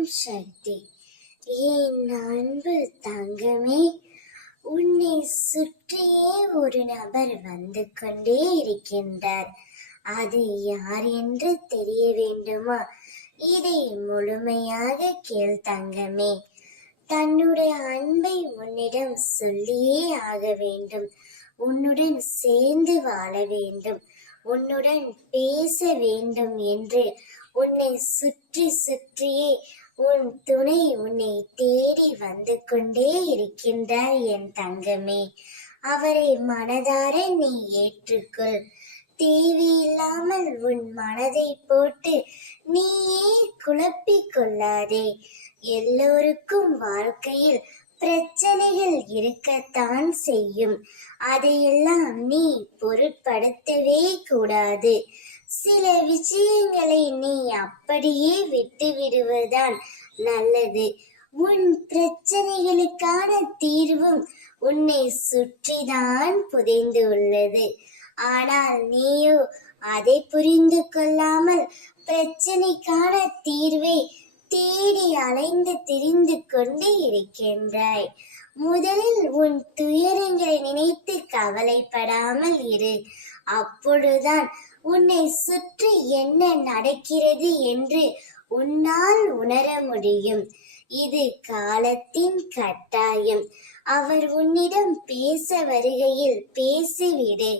ஓம் சக்தி. என் அன்பு தங்கமே, உன்னை சுற்றியே ஒரு நபர் வந்து கொண்டே இருக்கின்றார். அது யார் என்று தெரிய வேண்டுமா? இதை முழுமையாக கேள் தங்கமே. தன்னுடைய அன்பை உன்னிடம் சொல்லியே ஆக வேண்டும். உன்னுடன் சேர்ந்து வாழ வேண்டும், உன்னுடன் பேச வேண்டும் என்று உன்னை சுற்றி சுற்றியே உன் துணை உன்னை தேடி வந்து கொண்டே இருக்கின்றார் என் தங்கமே. அவரை மனதார நீ ஏற்றுக்கொள். தேவையில்லாமல் உன் மனதை போட்டு நீயே குழப்பிக் கொள்ளாதே. எல்லோருக்கும் வாழ்க்கையில் பிரச்சனைகள் இருக்கத்தான் செய்யும். அதையெல்லாம் நீ பொருட்படுத்தவே கூடாது. சில விஷயங்களை நீ அப்படியே விட்டு விடுவதுதான் நல்லது. உன் பிரச்சனைகளுக்கான தீர்வும் உன்னை சுற்றிதான் புதைந்து உள்ளது. ஆனால் நீயோ அதை புரிந்து கொள்ளாமல் பிரச்சனைக்கான தீர்வை தேடி அலைந்து திரிந்து கொண்டு இருக்கின்றாய். முதலில் உன் துயரங்களை நினைத்து கவலைப்படாமல் இரு. அப்பொழுதுதான் உன்னை சுற்றி என்ன நடக்கிறது என்று உன்னால் உணர முடியும். இது காலத்தின் கட்டாயம். அவர் உன்னிடம் பேச வருகையில் பேசிவிடு.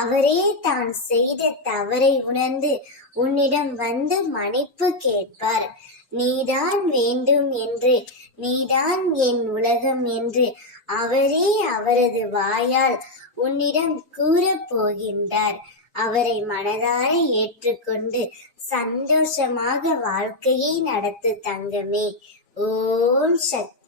அவரே தான் செய்த தவறை உணர்ந்து உன்னிடம் வந்து மன்னிப்பு கேட்பார். நீதான் வேண்டும் என்று, நீதான் என் உலகம் என்று அவரே அவரது வாயால் உன்னிடம் கூறப் போகின்றார். அவரை மனதார ஏற்றுக்கொண்டு சந்தோஷமாக வாழ்க்கையை நடத்து தங்கமே. ஓம் சக்தி.